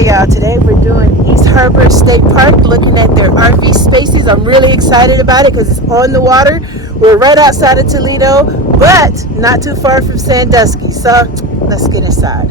Okay, y'all, today we're doing East Harbor State Park, looking at their RV spaces. I'm really excited about it because it's on the water. We're right outside of Toledo, but not too far from Sandusky. So let's get inside.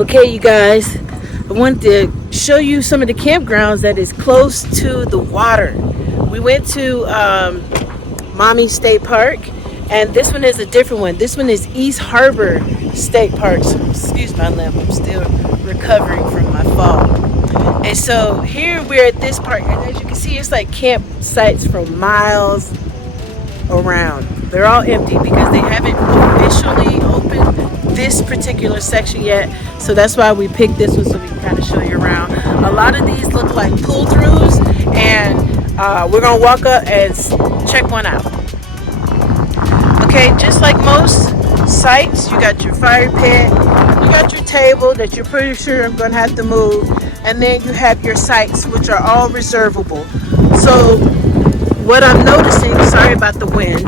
Okay, you guys, I wanted to show you some of the campgrounds that is close to the water. We went to Mommy State Park, and this one is a different one. This one is East Harbor State Park. So, excuse my lip, I'm still recovering from my fall. And so here we're at this park, and as you can see, it's like campsites for miles around. They're all empty because they haven't officially opened this particular section yet, so that's why we picked this one so we can kind of show you around. A lot of these look like pull-throughs, and we're gonna walk up and check one out. Okay, just like most sites, you got your fire pit, you got your table that you're pretty sure I'm gonna have to move, and then you have your sites, which are all reservable. So what I'm noticing, sorry about the wind,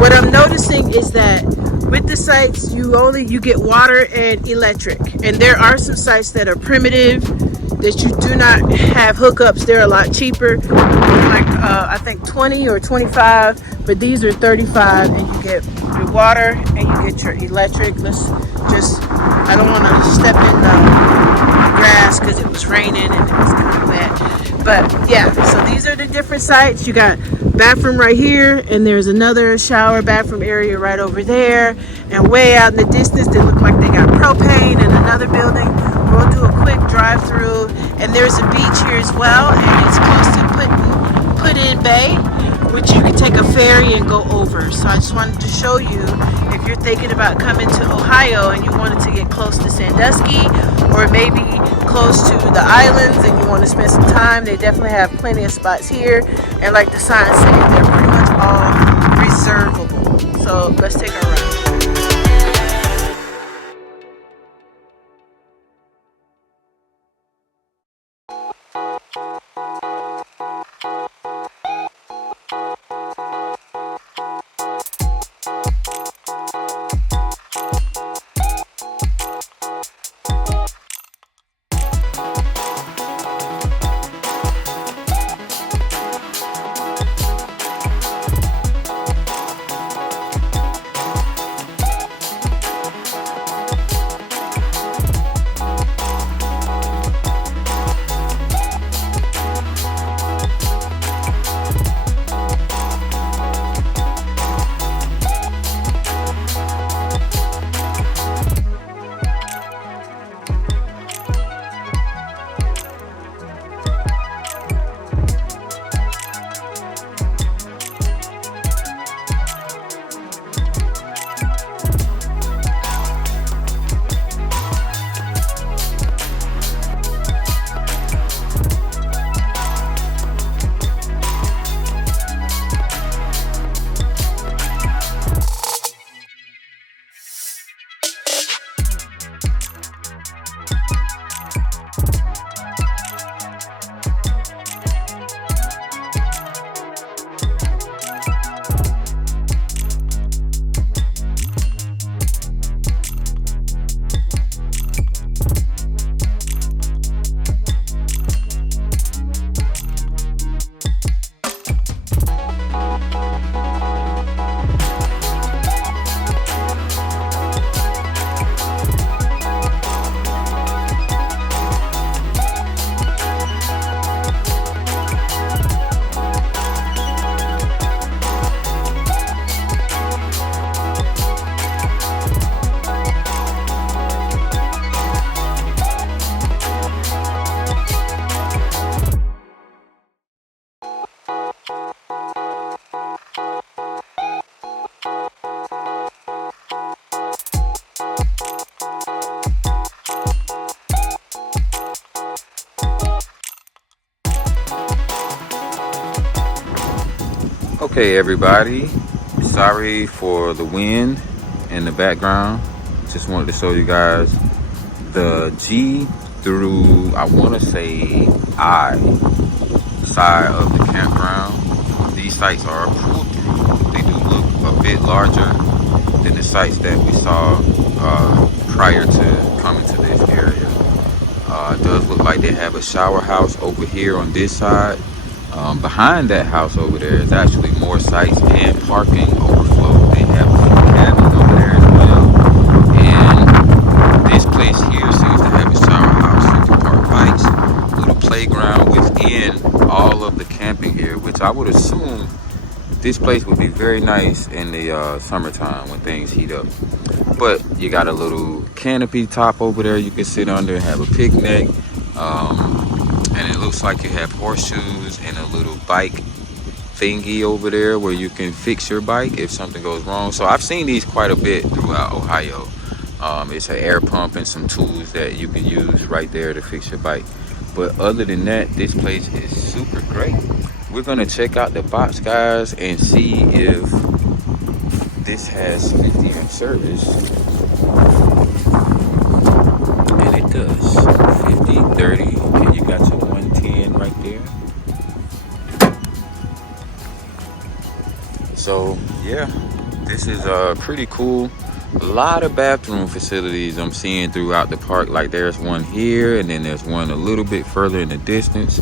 what I'm noticing is that with the sites, you get water and electric, and there are some sites that are primitive that you do not have hookups. They're a lot cheaper, like I think 20 or 25, but these are 35, and you get your water and you get your electric. I don't want to step in the grass because it was raining and it was kind of wet. But yeah, so these are the different sites. You got bathroom right here, and there's another shower bathroom area right over there, and way out in the distance they look like they got propane in another building. We'll do a quick drive through, and there's a beach here as well, and it's close to Put In Bay, which you can take a ferry and go over. So I just wanted to show you, if you're thinking about coming to Ohio and you wanted to get close to Sandusky, or maybe close to the islands and you want to spend some time, they definitely have plenty of spots here. And like the sign said, they're pretty much all reservable. So let's take a ride. Okay, everybody, sorry for the wind in the background. Just wanted to show you guys the G through, I want to say, I side of the campground. These sites are pulled through. They do look a bit larger than the sites that we saw prior to coming to this area. It does look like they have a shower house over here on this side. Behind that house over there is actually more sites and parking overflow. They have a few cabins over there as well. And this place here seems to have a shower house. You can park bikes, little playground within all of the camping here, which I would assume this place would be very nice in the summertime when things heat up. But you got a little canopy top over there you can sit under and have a picnic. And it looks like you have horseshoes and a little bike thingy over there where you can fix your bike if something goes wrong. So I've seen these quite a bit throughout Ohio. It's an air pump and some tools that you can use right there to fix your bike. But other than that, this place is super great. We're gonna check out the box, guys, and see if this has 50 in service. And it does. 50, 30, and you got your 110 right there. So yeah, this is pretty cool. A lot of bathroom facilities I'm seeing throughout the park. Like there's one here, and then there's one a little bit further in the distance.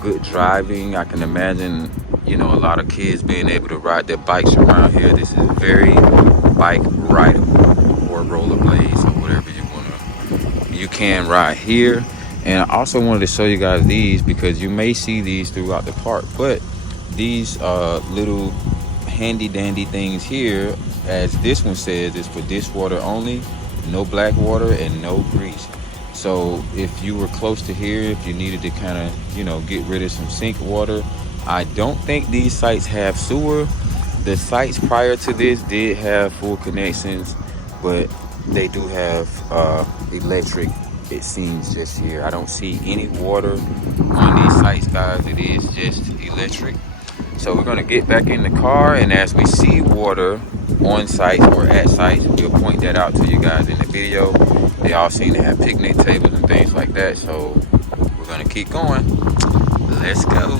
Good driving. I can imagine, you know, a lot of kids being able to ride their bikes around here. This is very bike rideable, or rollerblades, or whatever you can ride here. And I also wanted to show you guys these because you may see these throughout the park. But these little handy dandy things here, as this one says, is for dishwater only, no black water and no grease. So if you were close to here, if you needed to kind of, you know, get rid of some sink water, I don't think these sites have sewer. The sites prior to this did have full connections, but they do have electric, it seems, just here. I don't see any water on these sites, guys. It is just electric. So we're gonna get back in the car, and as we see water on sites or at sites, we'll point that out to you guys in the video. They all seem to have picnic tables and things like that, so we're gonna keep going. Let's go.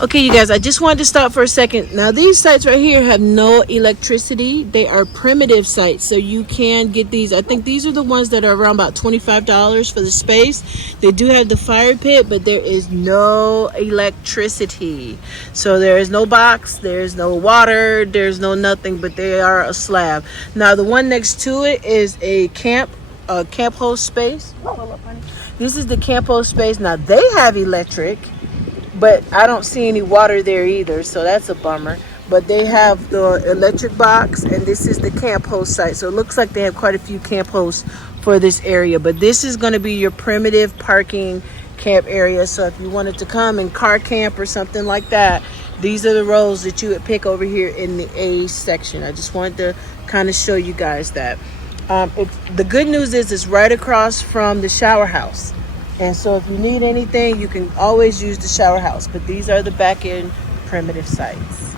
Okay, you guys, I just wanted to stop for a second. Now, these sites right here have no electricity. They are primitive sites, so you can get these. I think these are the ones that are around about $25 for the space. They do have the fire pit, but there is no electricity. So there is no box, there's no water, there's no nothing, but they are a slab. Now, the one next to it is a camp host space. This is the camp host space. Now, they have electric, but I don't see any water there either, so that's a bummer. But they have the electric box, and this is the camp host site. So it looks like they have quite a few camp hosts for this area. But this is going to be your primitive parking camp area. So if you wanted to come and car camp or something like that, these are the rows that you would pick over here in the A section. I just wanted to kind of show you guys that. The good news is it's right across from the shower house. And so if you need anything, you can always use the shower house. But these are the back end primitive sites.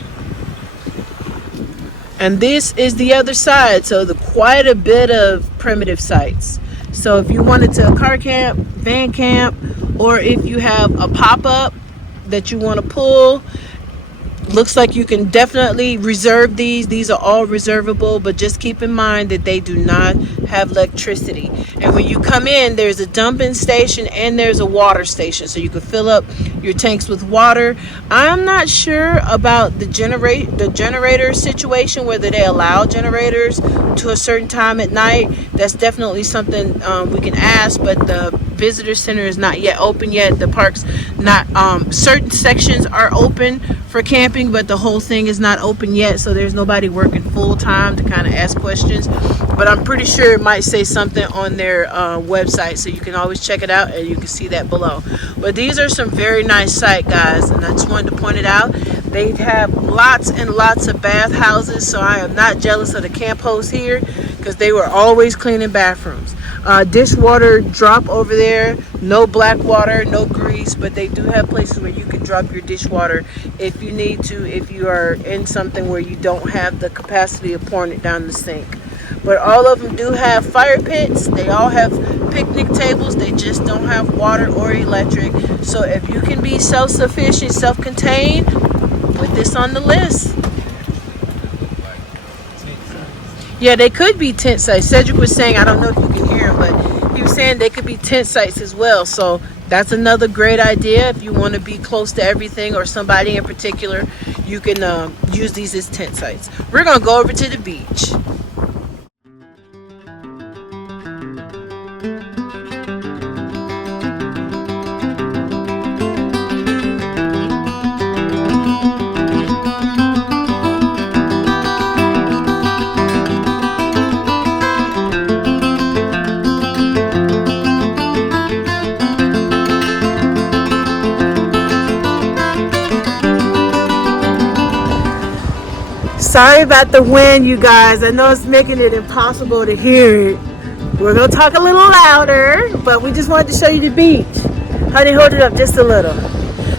And this is the other side. So quite a bit of primitive sites. So if you wanted to car camp, van camp, or if you have a pop-up that you want to pull, looks like you can definitely reserve these. These are all reservable, but just keep in mind that they do not have electricity. And when you come in, there's a dumping station and there's a water station, so you can fill up your tanks with water. I'm not sure about the generator situation, whether they allow generators to a certain time at night. That's definitely something we can ask, but the visitor center is not yet open yet. The park's not, certain sections are open for camping, but the whole thing is not open yet, so there's nobody working full time to kind of ask questions. But I'm pretty sure it might say something on their website, so you can always check it out and you can see that below. But these are some very nice sites, guys, and I just wanted to point it out. They have lots and lots of bath houses, so I am not jealous of the camp hosts here because they were always cleaning bathrooms. Dishwater drop over there, no black water, no grease, but they do have places where you can drop your dishwater if you need to, if you are in something where you don't have the capacity of pouring it down the sink. But all of them do have fire pits. They all have picnic tables. They just don't have water or electric. So if you can be self-sufficient, self-contained, put this on the list. Yeah, they could be tent sites. Cedric was saying, I don't know if you can hear him, but he was saying they could be tent sites as well. So that's another great idea. If you want to be close to everything or somebody in particular, you can use these as tent sites. We're going to go over to the beach. Sorry about the wind, you guys. I know it's making it impossible to hear it. We're going to talk a little louder, but we just wanted to show you the beach. Honey, hold it up just a little.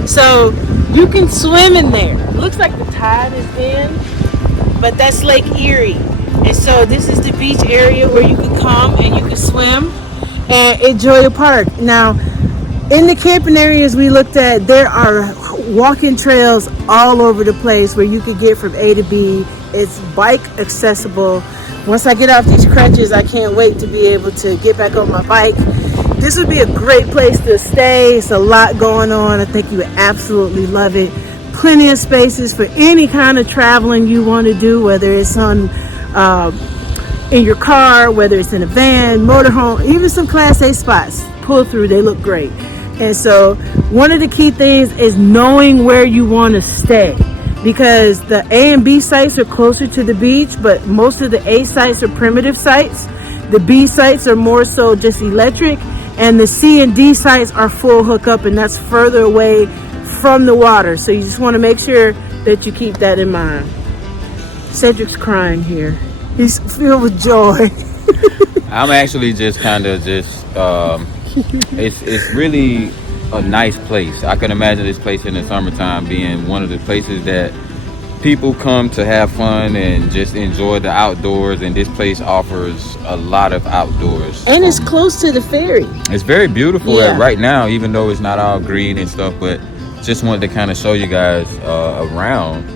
So you can swim in there. Looks like the tide is in, but that's Lake Erie. And so this is the beach area where you can come and you can swim and enjoy the park. Now, in the camping areas we looked at, there are walking trails all over the place where you could get from A to B. It's bike accessible. Once I get off these crutches, I can't wait to be able to get back on my bike. This would be a great place to stay. It's a lot going on. I think you would absolutely love it. Plenty of spaces for any kind of traveling you want to do, whether it's on in your car, whether it's in a van, motorhome, even some Class A spots. Pull through, they look great. And so one of the key things is knowing where you want to stay, because the A and B sites are closer to the beach, but most of the A sites are primitive sites. The B sites are more so just electric, and the C and D sites are full hookup, and that's further away from the water. So you just want to make sure that you keep that in mind. Cedric's crying here. He's filled with joy. I'm actually just kind of it's really a nice place. I can imagine this place in the summertime being one of the places that people come to have fun and just enjoy the outdoors, and this place offers a lot of outdoors. And it's close to the ferry. It's very beautiful right now, even though it's not all green and stuff, but just wanted to kind of show you guys around.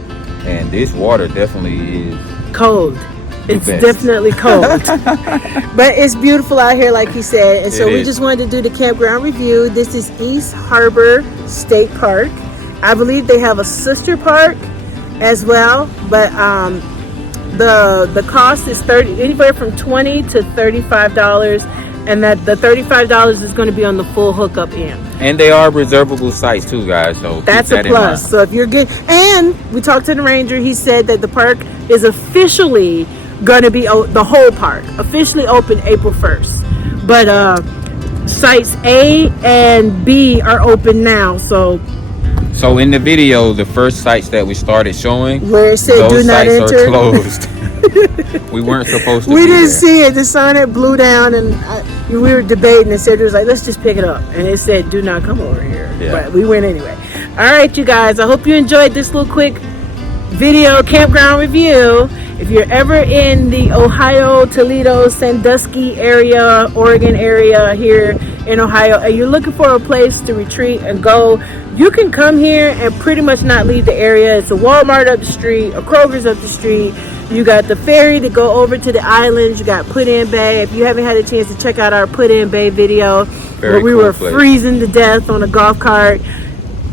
And this water definitely is cold. It's best. definitely cold. But it's beautiful out here, like he said. And so It we is. just wanted to do the campground review. This is East Harbor State Park. I believe they have a sister park as well, but the cost is anywhere from $20 to $35, and that the $35 is going to be on the full hookup end. And they are reservable sites too, guys. So That's keep a that plus. in mind. So if you're good, and we talked to the ranger, he said that the park is officially going to be the whole park officially open April 1st, but sites A and B are open now. So in the video, the first sites that we started showing, where it said those do not sites enter, are closed. We weren't supposed to. we be didn't there. see it. The sign had blew down, and we were debating, and said, it was like, let's just pick it up, and it said do not come over here. Yeah. But we went anyway. All right, you guys, I hope you enjoyed this little quick video campground review. If you're ever in the Ohio, Toledo, Sandusky area, Oregon area here in Ohio, and you're looking for a place to retreat and go, you can come here and pretty much not leave the area. It's a Walmart up the street, a Kroger's up the street. You got the ferry to go over to the islands. You got Put In Bay. If you haven't had a chance to check out our Put In Bay video, where we cool were place. freezing to death on a golf cart,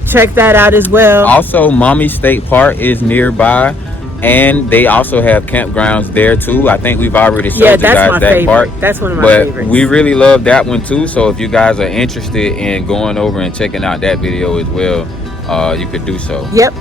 check that out as well. Also, Mommy State Park is nearby, and they also have campgrounds there too. I think we've already showed you that's guys my that favorite. park. That's one of my But favorites. we really love that one too. So if you guys are interested in going over and checking out that video as well, you could do so. Yep.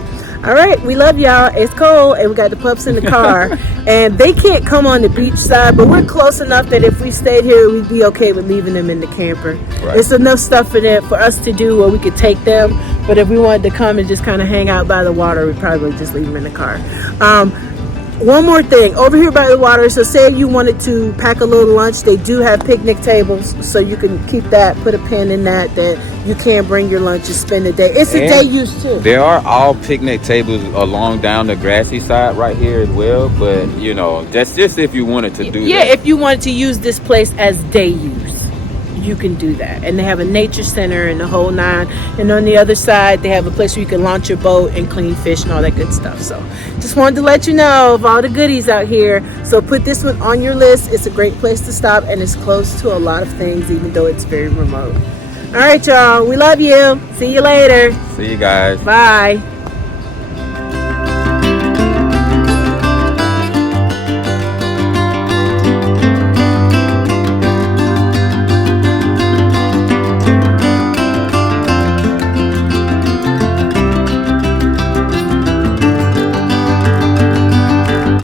All right, we love y'all. It's cold, and we got the pups in the car, and they can't come on the beach side, but we're close enough that if we stayed here, we'd be okay with leaving them in the camper. Right. There's enough stuff in it for us to do where we could take them, but if we wanted to come and just kind of hang out by the water, we'd probably just leave them in the car. One more thing, over here by the water, so say you wanted to pack a little lunch, they do have picnic tables, so you can keep that, put a pin in that you can bring your lunch and spend the day. It's a day use too. There are all picnic tables along down the grassy side right here as well. But you know, that's just if you wanted to do Yeah, that. if you wanted to use this place as day use, you can do that. And they have a nature center and the whole nine. And on the other side, they have a place where you can launch your boat and clean fish and all that good stuff. So just wanted to let you know of all the goodies out here. So put this one on your list. It's a great place to stop, and it's close to a lot of things, even though it's very remote. All right, y'all. We love you. See you later. See you guys. Bye.